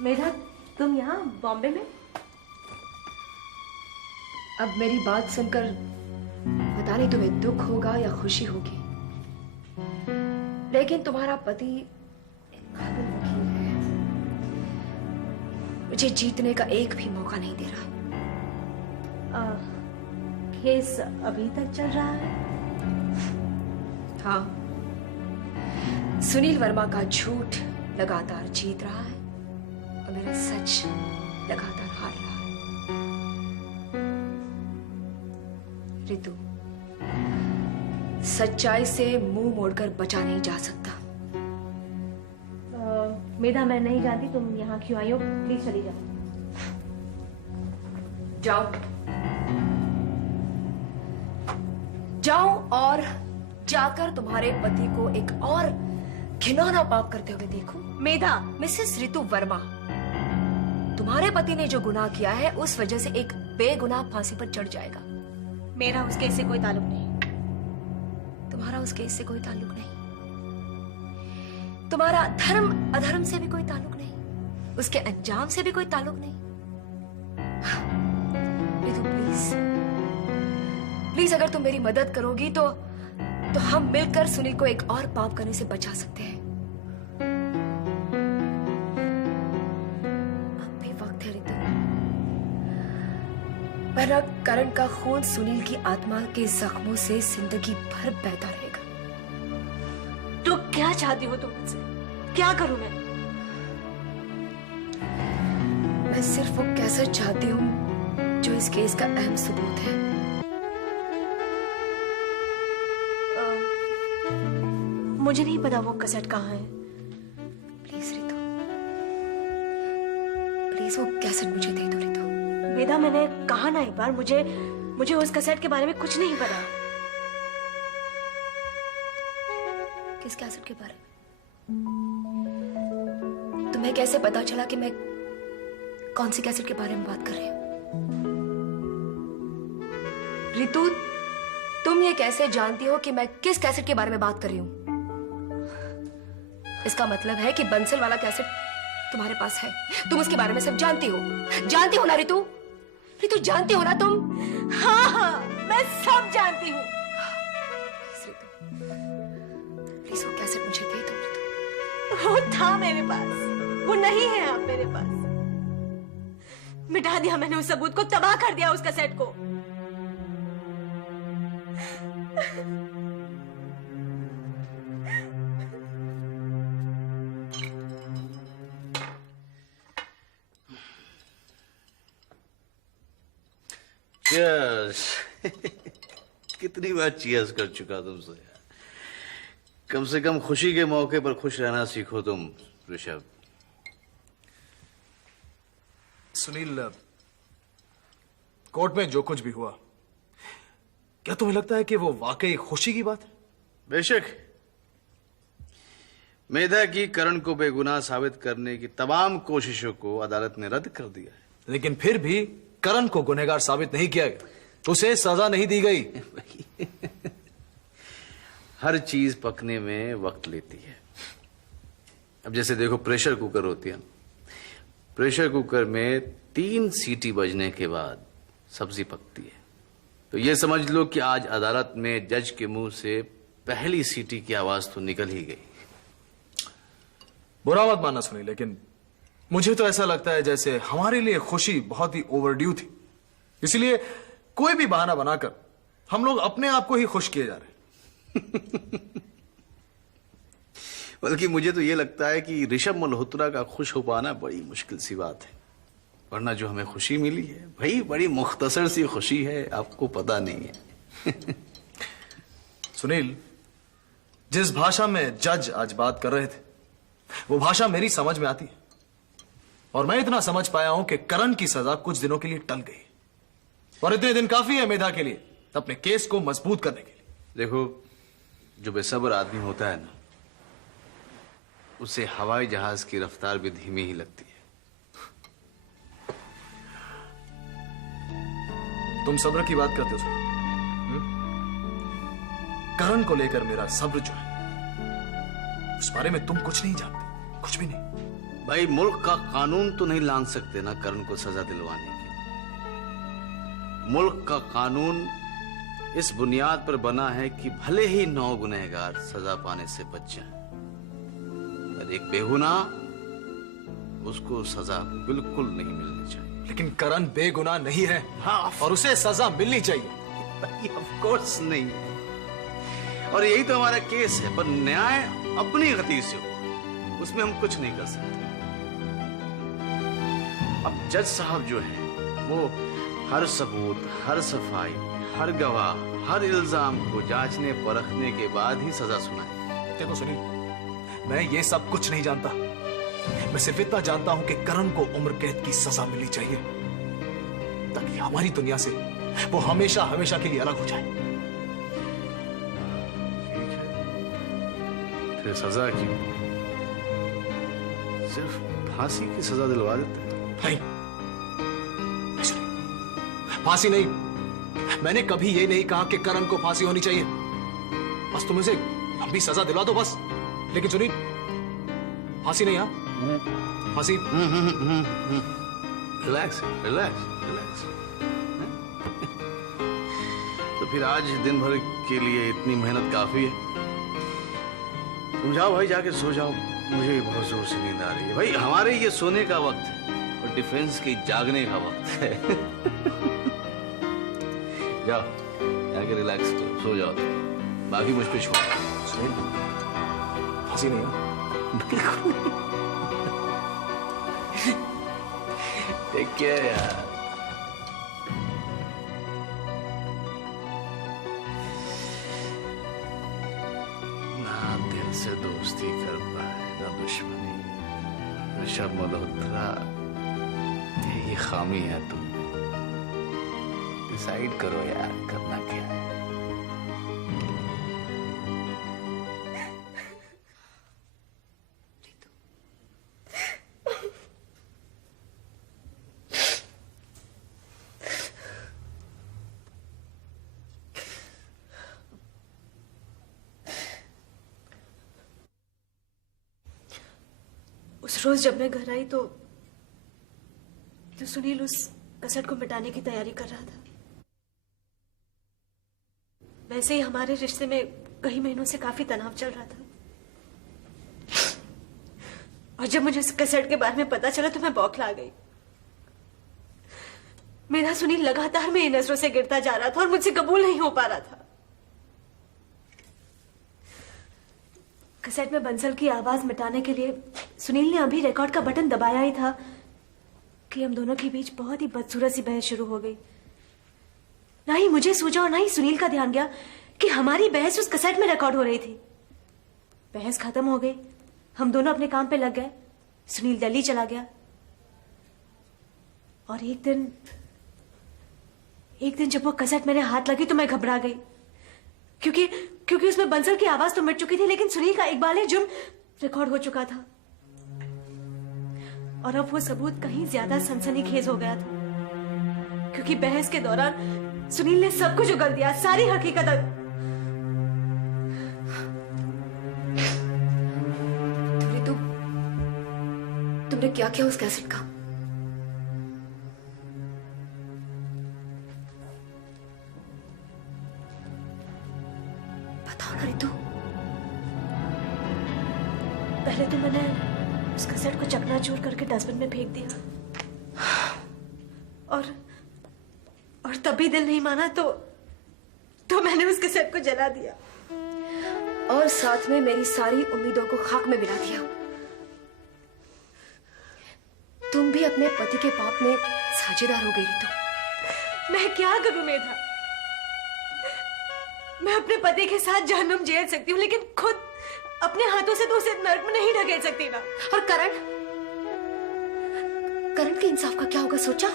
मेधा, तुम यहाँ बॉम्बे में? अब मेरी बात सुनकर पता नहीं तुम्हें दुख होगा या खुशी होगी, लेकिन तुम्हारा पति एक काबिल वकील है, मुझे जीतने का एक भी मौका नहीं दे रहा। केस अभी तक चल रहा है? हाँ, सुनील वर्मा का झूठ लगातार जीत रहा है और मेरा सच लगातार हार रहा है। रितु, सच्चाई से मुंह मोड़कर बचा नहीं जा सकता। मेधा, मैं नहीं जानती तुम यहाँ क्यों आई हो, प्लीज चली जाओ। जाओ जाओ और जाकर तुम्हारे पति को एक और घिनौना पाप करते हुए देखो। मेधा, मिसेस रितु वर्मा, तुम्हारे पति ने जो गुनाह किया है उस वजह से एक बेगुनाह फांसी पर चढ़ जाएगा। मेरा उस केस से कोई ताल्लुक नहीं। तुम्हारा उस केस से कोई ताल्लुक नहीं, तुम्हारा धर्म अधर्म से भी कोई ताल्लुक नहीं, उसके अंजाम से भी कोई ताल्लुक नहीं। रितु प्लीज प्लीज, अगर तुम मेरी मदद करोगी तो हम मिलकर सुनील को एक और पाप करने से बचा सकते हैं। अब भी वक्त है रितु, वरना करण का खून सुनील की आत्मा के जख्मों से जिंदगी भर बहता रहेगा। तो क्या चाहती हो तुम मुझसे? क्या करूं मैं? मैं सिर्फ वो कैसेट चाहती हूँ जो इस केस का अहम सबूत है। मुझे नहीं पता वो कैसेट कहाँ है। प्लीज रितु, प्लीज वो कैसेट मुझे दे दो रितु। मेधा, मैंने कहा ना एक बार, मुझे उस कैसेट के बारे में कुछ नहीं पता। किस कैसेट के बारे में? तुम्हें कैसे पता चला कि मैं कौन सी कैसेट के बारे में बात कर रही हूँ? रितु, तुम ये कैसे जानती हो कि मैं किस कैसेट के बारे में बात कर रही हूँ? इसका मतलब है कि बंसल वाला कैसेट तुम्हारे पास है, तुम उसके बारे में सब जानती हो ना रितु? रितु, जानती हो ना तुम? हाँ, मैं सब जानती हूँ। प्लीज वो कैसेट मुझे दे दो रितु। वो था मेरे पास, वो नहीं है अब मेरे पास। मिटा दिया मैंने उस सबूत को, तबाह कर दिया उस कैसेट को। चीयर्स। कितनी बार चीयर्स कर चुका तुमसे यार। कम से कम खुशी के मौके पर खुश रहना सीखो तुम ऋषभ। सुनील, कोर्ट में जो कुछ भी हुआ, क्या तुम्हें लगता है कि वो वाकई खुशी की बात है? बेशक। मेधा की करण को बेगुनाह साबित करने की तमाम कोशिशों को अदालत ने रद्द कर दिया है। लेकिन फिर भी करण को गुनहगार साबित नहीं किया गया, उसे सजा नहीं दी गई। हर चीज पकने में वक्त लेती है। अब जैसे देखो, प्रेशर कुकर होती है, प्रेशर कुकर में 3 सीटी बजने के बाद सब्जी पकती है। तो ये समझ लो कि आज अदालत में जज के मुंह से पहली सीटी की आवाज तो निकल ही गई। बुरा मत मानना सुनील, लेकिन मुझे तो ऐसा लगता है जैसे हमारे लिए खुशी बहुत ही ओवरड्यू थी, इसलिए कोई भी बहाना बनाकर हम लोग अपने आप को ही खुश किए जा रहे हैं। बल्कि मुझे तो ये लगता है कि ऋषभ मल्होत्रा का खुश हो पाना बड़ी मुश्किल सी बात है, वरना जो हमें खुशी मिली है भाई बड़ी मुख्तसर सी खुशी है, आपको पता नहीं है। सुनील, जिस भाषा में जज आज बात कर रहे थे वो भाषा मेरी समझ में आती है, और मैं इतना समझ पाया हूं कि करण की सजा कुछ दिनों के लिए टल गई, और इतने दिन काफी है मेधा के लिए अपने केस को मजबूत करने के लिए। देखो, जो बेसब्र आदमी होता है ना, उसे हवाई जहाज की रफ्तार भी धीमी ही लगती है। तुम सब्र की बात करते हो सुनील। करण को लेकर मेरा सब्र जो है, उस बारे में तुम कुछ नहीं जानते, कुछ भी नहीं। भाई मुल्क का कानून तो नहीं लांघ सकते ना करण को सजा दिलवाने की। मुल्क का कानून इस बुनियाद पर बना है कि भले ही 9 गुनहगार सजा पाने से बच जाएं, पर एक बेगुनाह उसको सजा बिल्कुल नहीं मिलनी चाहिए। लेकिन करण बेगुनाह नहीं है। हाँ, और उसे सजा मिलनी चाहिए। ऑफ कोर्स नहीं, और यही तो हमारा केस है। पर न्याय अपनी गति से हो, उसमें हम कुछ नहीं कर सकते। अब जज साहब जो हैं वो हर सबूत, हर सफाई, हर गवाह, हर इल्जाम को जांचने परखने के बाद ही सजा सुनाए। देखो सुनील, मैं ये सब कुछ नहीं जानता। मैं सिर्फ इतना जानता हूं कि करण को उम्र कैद की सजा मिलनी चाहिए, ताकि हमारी दुनिया से वो हमेशा हमेशा के लिए अलग हो जाए। ठीक है, फिर सजा क्यों? सिर्फ फांसी की सजा दिलवा देते हैं। नहीं सुनील, फांसी नहीं। मैंने कभी ये नहीं कहा कि करण को फांसी होनी चाहिए। बस तुम इसे लंबी सजा दिलवा दो बस। लेकिन सुनील, फांसी नहीं। हाँ, फांसी। Relax relax relax. तो फिर आज दिन भर के लिए इतनी मेहनत काफी है। तुम जाओ भाई, जाके सो जाओ। मुझे भी बहुत जोर से नींद आ रही है। भाई हमारे ये सोने का वक्त है और डिफेंस के जागने का वक्त है। जाओ जाके रिलैक्स करो, सो जाओ। बाकी मुझ पे छोड़। फांसी नहीं है। बिल्कुल। टेक केयर यार। ना दिल से दोस्ती कर पाए ना दुश्मनी। ऋषभ मल्होत्रा, ये खामी है तुम में। डिसाइड करो यार, करना क्या है। उस रोज जब मैं घर आई तो सुनील उस कसट को मिटाने की तैयारी कर रहा था। वैसे ही हमारे रिश्ते में कई महीनों से काफी तनाव चल रहा था, और जब मुझे उस कसट के बारे में पता चला तो मैं बौखला गई। मेरा सुनील लगातार मेरी नजरों से गिरता जा रहा था और मुझसे कबूल नहीं हो पा रहा था। कैसेट में बंसल की आवाज मिटाने के लिए सुनील ने अभी रिकॉर्ड का बटन दबाया ही था कि हम दोनों के बीच बहुत ही बदसूरत सी बहस शुरू हो गई। ना ही मुझे सूझा और ना ही सुनील का ध्यान गया कि हमारी बहस उस कैसेट में रिकॉर्ड हो रही थी। बहस खत्म हो गई, हम दोनों अपने काम पे लग गए। सुनील दिल्ली चला गया और एक दिन जब वो कैसेट मेरे हाथ लगी तो मैं घबरा गई, क्योंकि उसमें बंसल की आवाज तो मिट चुकी थी, लेकिन सुनील का इकबाल जुर्म रिकॉर्ड हो चुका था। और अब वो सबूत कहीं ज्यादा सनसनीखेज हो गया था, क्योंकि बहस के दौरान सुनील ने सब कुछ उगल दिया, सारी हकीकत। तुमने क्या किया उस कैसेट का? बताओ ना रितु। पहले तो मैंने उस कैसेट को चकनाचूर करके डस्टबिन में फेंक दिया, और तब भी दिल नहीं माना तो मैंने उस कैसेट को जला दिया और साथ में मेरी सारी उम्मीदों को खाक में मिला दिया। तुम भी अपने पति के पाप में साझेदार हो गई रितु। मैं क्या करूं मेधा? मैं अपने पति के साथ जहन्नुम झेल सकती हूँ, लेकिन खुद अपने हाथों से तो उसे नर्क में नहीं ढकेल सकती ना। और करण के इंसाफ का क्या होगा सोचा?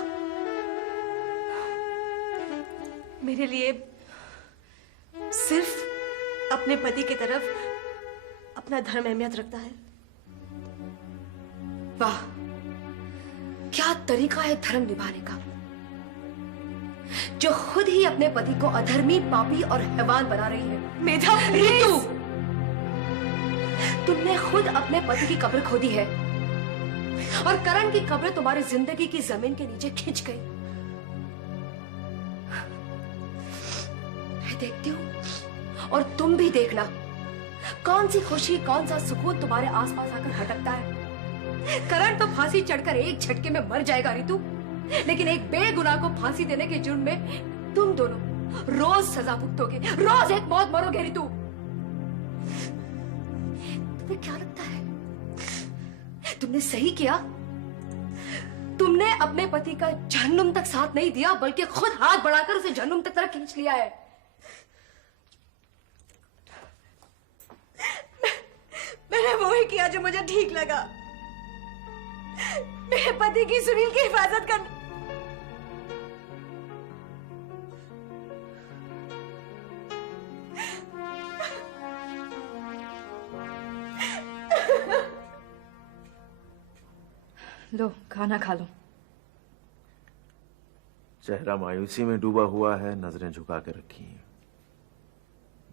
मेरे लिए सिर्फ अपने पति की तरफ अपना धर्म अहमियत रखता है। वाह, क्या तरीका है धर्म निभाने का, जो खुद ही अपने पति को अधर्मी, पापी और हैवान बना रही है। मेधा, रितु, तुमने खुद अपने पति की कब्र खोदी है और करण की खबरें तुम्हारी जिंदगी की जमीन के नीचे खिंच गई। मैं देखती हूं और तुम भी देखना, कौन सी खुशी, कौन सा सुकून तुम्हारे आसपास आकर भटकता है। करण तो फांसी चढ़कर एक झटके में मर जाएगा रितु, लेकिन एक बेगुनाह को फांसी देने के जुर्म में तुम दोनों रोज सजा भुगतोगे, रोज एक मौत मरोगे रितु। तुम्हें क्या लगता है तुमने सही किया? तुमने अपने पति का जहन्नुम तक साथ नहीं दिया, बल्कि खुद हाथ बढ़ाकर उसे जहन्नुम तक तरफ खींच लिया है। मैंने वो ही किया जो मुझे ठीक लगा। मेरे पति की सुनील की हिफाजत करना। लो खाना खा लो। चेहरा मायूसी में डूबा हुआ है, नजरें झुका के रखी हैं।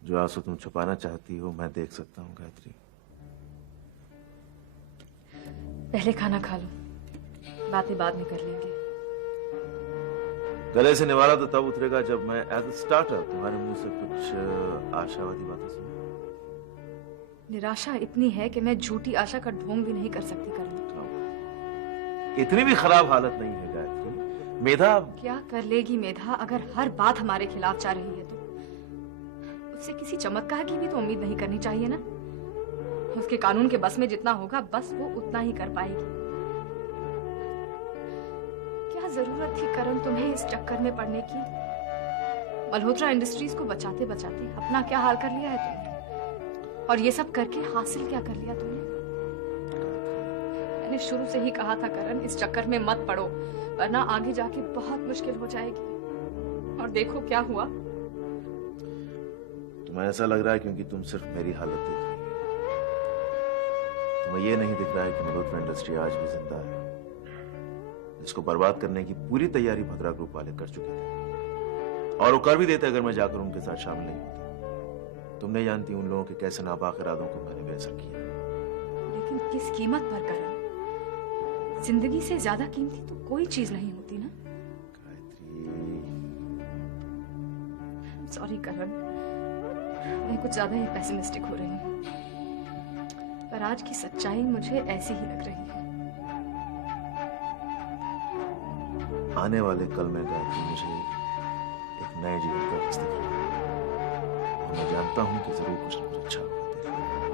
जो आंसू तुम छुपाना चाहती हो मैं देख सकता हूं गायत्री। पहले खाना खा लो, बातें बाद में कर लेंगे। गले से निवाला तो तब उतरेगा जब मैं एज ए स्टार्टर तुम्हारे मुंह से कुछ आशावादी बातें सुनूं। निराशा इतनी है कि मैं झूठी आशा का ढोंग भी नहीं कर सकती करण। इतनी भी खराब हालत नहीं है गायत्री। मेधा क्या कर लेगी मेधा अगर हर बात हमारे खिलाफ जा रही है तो? उससे किसी चमत्कार की भी तो उम्मीद नहीं करनी चाहिए ना। उसके कानून के बस में जितना होगा बस वो उतना ही कर पाएगी। क्या जरूरत थी करण तुम्हें इस चक्कर में पड़ने की? मल्होत्रा इंडस्ट्रीज को बचाते बचाते अपना क्या हाल कर लिया है तुमने, और ये सब करके हासिल क्या कर लिया तुमने? मैंने शुरू से ही कहा था करण, इस चक्कर में मत पड़ो, वरना आगे जाके बहुत मुश्किल हो जाएगी। और देखो क्या हुआ। तुम्हें ऐसा लग रहा है क्योंकि तुम सिर्फ मेरी हालत देख रही हो। तुम्हें यह नहीं दिख रहा है कि मल्होत्रा इंडस्ट्री आज भी जिंदा है। इसको बर्बाद करने की पूरी तैयारी भद्रा ग्रुप वाले कर चुके थे, और वो कर भी देते अगर मैं जाकर उनके साथ शामिल नहीं होता। तुम नहीं जानती उन लोगों के कैसे नापाक इरादों को मैंने बेअसर किया। लेकिन किस कीमत पर करण? जिंदगी से ज्यादा कीमती तो कोई चीज नहीं होती ना। सॉरी करण, मैं कुछ ज्यादा ही पेसिमिस्टिक हो रही हूँ, पर आज की सच्चाई मुझे ऐसी ही लग रही है। आने वाले कल में गायत्री मुझे एक नए जीवन का रास्ता दिख रहा है, और मैं जानता हूं कि जरूर कुछ ना कुछ अच्छा होगा तेरे लिए।